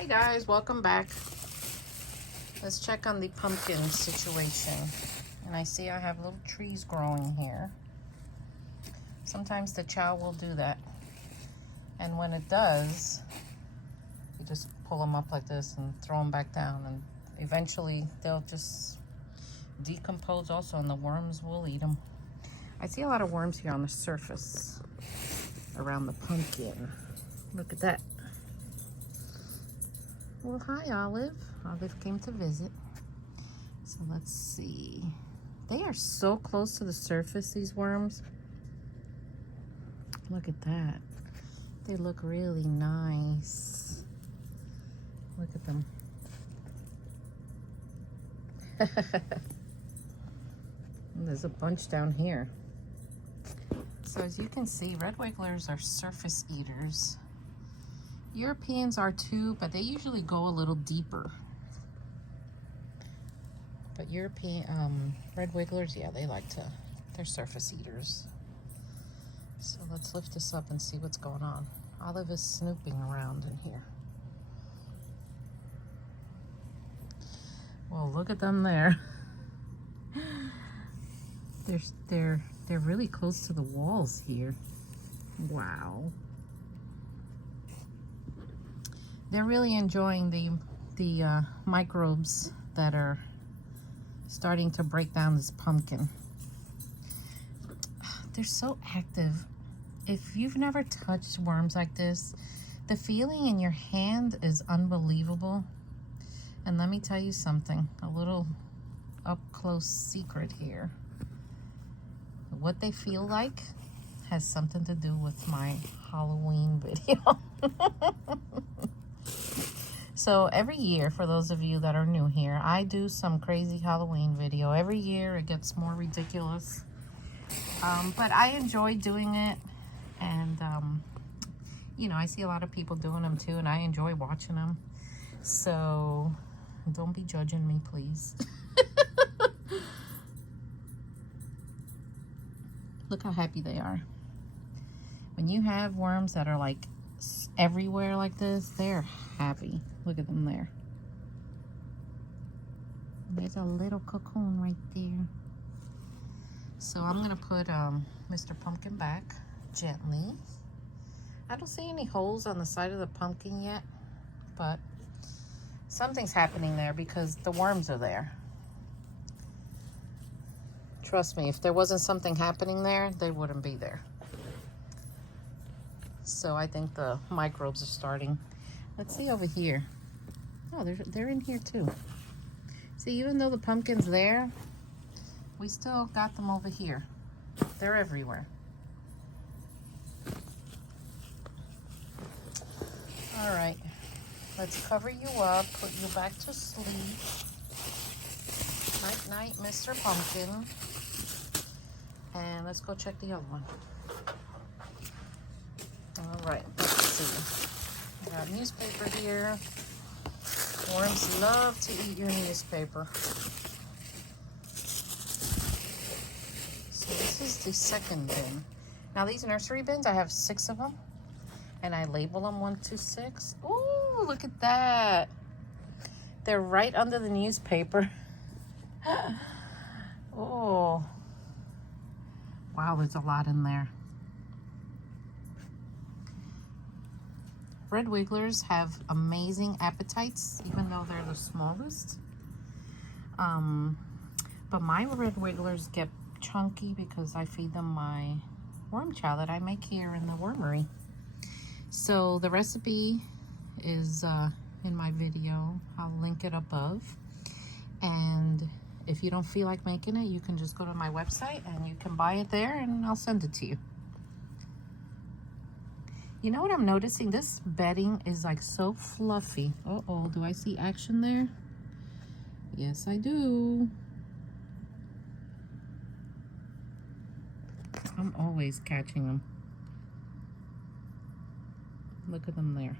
Hey guys, welcome back. Let's check on the pumpkin situation. And I see I have little trees growing here. Sometimes the chow will do that. And when it does, you just pull them up like this and throw them back down. And eventually they'll just decompose also, and the worms will eat them. I see a lot of worms here on the surface around the pumpkin. Look at that. Well, hi, Olive. Olive came to visit. So let's see. They are so close to the surface, these worms. Look at that. They look really nice. Look at them. There's a bunch down here. So as you can see, red wigglers are surface eaters. Europeans are too, but they usually go a little deeper. But European red wigglers, yeah, they're surface eaters. So let's lift this up and see what's going on. Olive is snooping around in here. Well, look at them there. They're really close to the walls here. Wow. They're really enjoying the microbes that are starting to break down this pumpkin. They're so active. If you've never touched worms like this, the feeling in your hand is unbelievable. And let me tell you something, a little up close secret here. What they feel like has something to do with my Halloween video. So every year, for those of you that are new here, I do some crazy Halloween video. Every year it gets more ridiculous. But I enjoy doing it. And, you know, I see a lot of people doing them too, and I enjoy watching them. So don't be judging me, please. Look how happy they are. When you have worms that are like everywhere like this, they're happy. Look at them there. There's a little cocoon right there. So I'm gonna put Mr. Pumpkin back gently. I don't see any holes on the side of the pumpkin yet, but something's happening there because the worms are there. Trust me, if there wasn't something happening there, they wouldn't be there. So I think the microbes are starting. Let's see over here. Oh, they're in here too. See, even though the pumpkin's there, we still got them over here. They're everywhere. All right, let's cover you up, put you back to sleep. Night, night, Mr. Pumpkin. And let's go check the other one. All right, let's see. I got newspaper here. Worms love to eat your newspaper. So this is the second bin. Now these nursery bins, I have 6 of them. And I label them 1, 2, 6. Ooh, look at that. They're right under the newspaper. Oh. Wow, there's a lot in there. Red wigglers have amazing appetites, even though they're the smallest. But my red wigglers get chunky because I feed them my worm chow that I make here in the wormery. So the recipe is in my video. I'll link it above. And if you don't feel like making it, you can just go to my website and you can buy it there and I'll send it to you. You know what I'm noticing? This bedding is like so fluffy. Uh-oh, do I see action there? Yes, I do. I'm always catching them. Look at them there.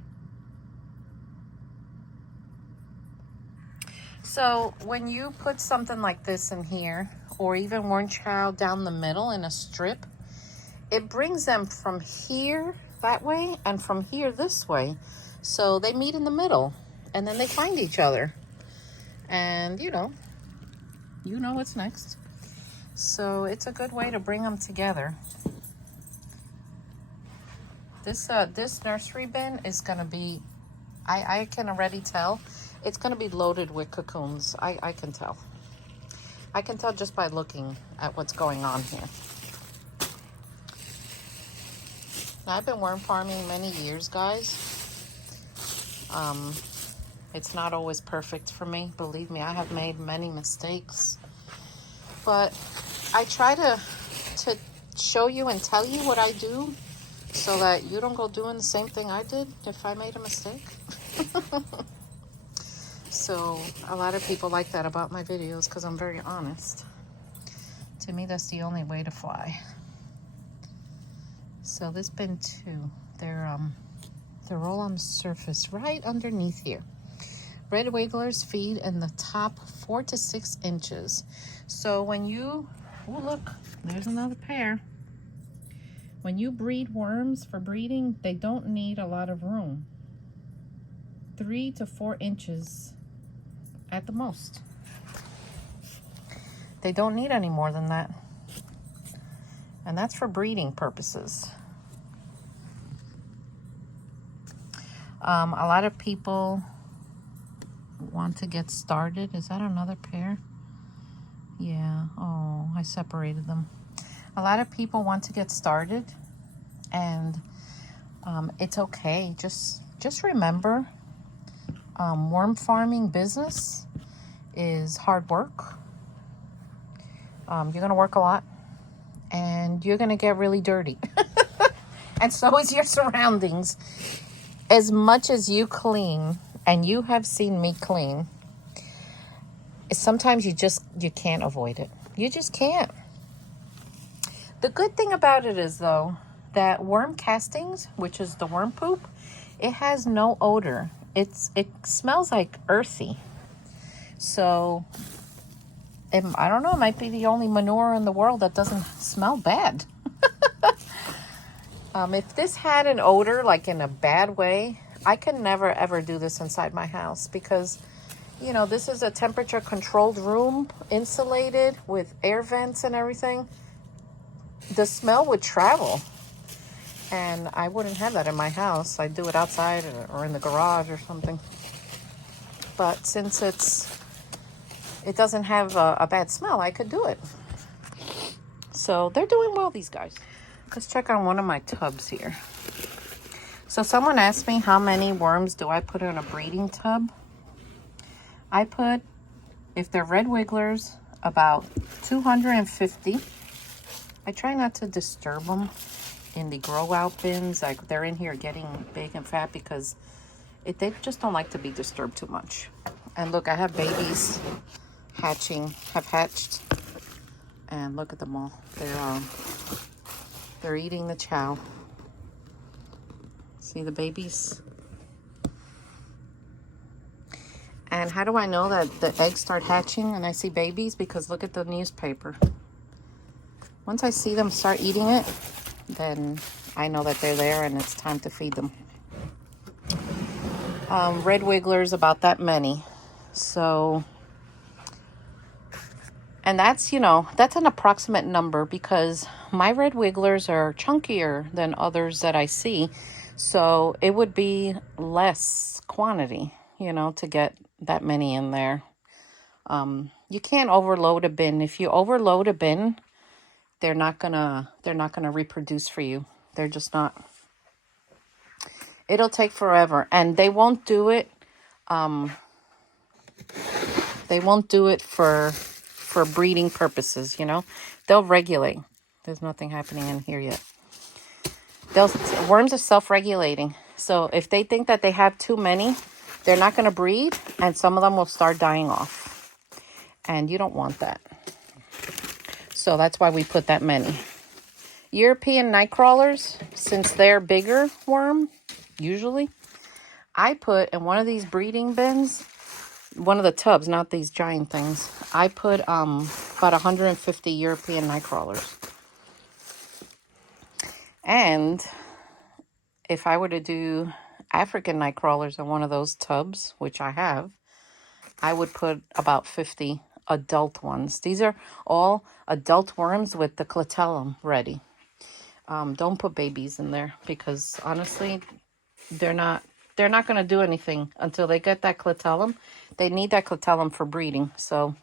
So when you put something like this in here, or even worm chow down the middle in a strip, it brings them from here that way and from here this way. So they meet in the middle. and then they find each other. And you know what's next. So it's a good way to bring them together. This nursery bin is gonna be, I can already tell, it's gonna be loaded with cocoons. I can tell. I can tell just by looking at what's going on here. Now, I've been worm farming many years, guys. It's not always perfect for me. Believe me, I have made many mistakes. But I try to show you and tell you what I do so that you don't go doing the same thing I did if I made a mistake. So a lot of people like that about my videos because I'm very honest. To me, that's the only way to fly. So this bin too, they're all on the surface right underneath here. Red wigglers feed in the top 4 to 6 inches. So when you, oh look, there's another pair. When you breed worms for breeding, they don't need a lot of room. 3 to 4 inches at the most. They don't need any more than that. And that's for breeding purposes. A lot of people want to get started. Is that another pair? Yeah. Oh, I separated them. A lot of people want to get started, and it's okay. Just remember, worm farming business is hard work. You're gonna work a lot, and you're gonna get really dirty. And so is your surroundings. As much as you clean, and you have seen me clean, sometimes you can't avoid it. You just can't. The good thing about it is, though, that worm castings, which is the worm poop, it has no odor. It smells like earthy. So, I don't know, it might be the only manure in the world that doesn't smell bad. If this had an odor, like in a bad way, I could never ever do this inside my house because, you know, this is a temperature controlled room, insulated with air vents and everything. The smell would travel, and I wouldn't have that in my house. I'd do it outside or in the garage or something. But since it doesn't have a bad smell, I could do it. So they're doing well, these guys. Let's check on one of my tubs here. So someone asked me how many worms do I put in a breeding tub. I put, if they're red wigglers, about 250. I try not to disturb them in the grow out bins. Like, they're in here getting big and fat because they just don't like to be disturbed too much. And look, I have babies have hatched, and look at them all. They're eating the chow. See the babies? And how do I know that the eggs start hatching and I see babies? Because look at the newspaper. Once I see them start eating it, then I know that they're there and it's time to feed them. Red wigglers, about that many. So, and that's, that's an approximate number because my red wigglers are chunkier than others that I see. So it would be less quantity, to get that many in there. You can't overload a bin. If you overload a bin, they're not gonna reproduce for you. They're just not. It'll take forever, and they won't do it. They won't do it for breeding purposes. They'll regulate. There's nothing happening in here yet. Worms are self-regulating. So if they think that they have too many, they're not going to breed, and some of them will start dying off. And you don't want that. So that's why we put that many. European night crawlers, since they're bigger worm, usually, I put in one of these breeding bins, one of the tubs, not these giant things, I put about 150 European night crawlers. And if I were to do African night crawlers in one of those tubs, which I have, I would put about 50 adult ones. These are all adult worms with the clitellum ready. Don't put babies in there because honestly, they're not going to do anything until they get that clitellum. They need that clitellum for breeding. So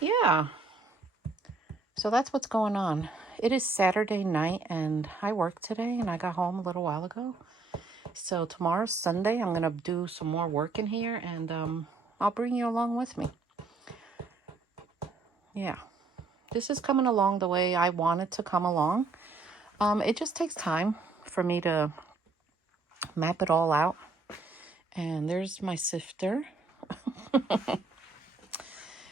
yeah, so that's what's going on. It is Saturday night and I worked today and I got home a little while ago. So tomorrow's Sunday. I'm going to do some more work in here and I'll bring you along with me. Yeah, this is coming along the way I want it to come along. It just takes time for me to map it all out. And there's my sifter.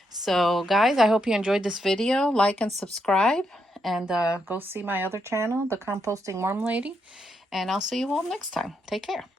So guys, I hope you enjoyed this video. Like and subscribe. And go see my other channel, The Composting Worm Lady. And I'll see you all next time. Take care.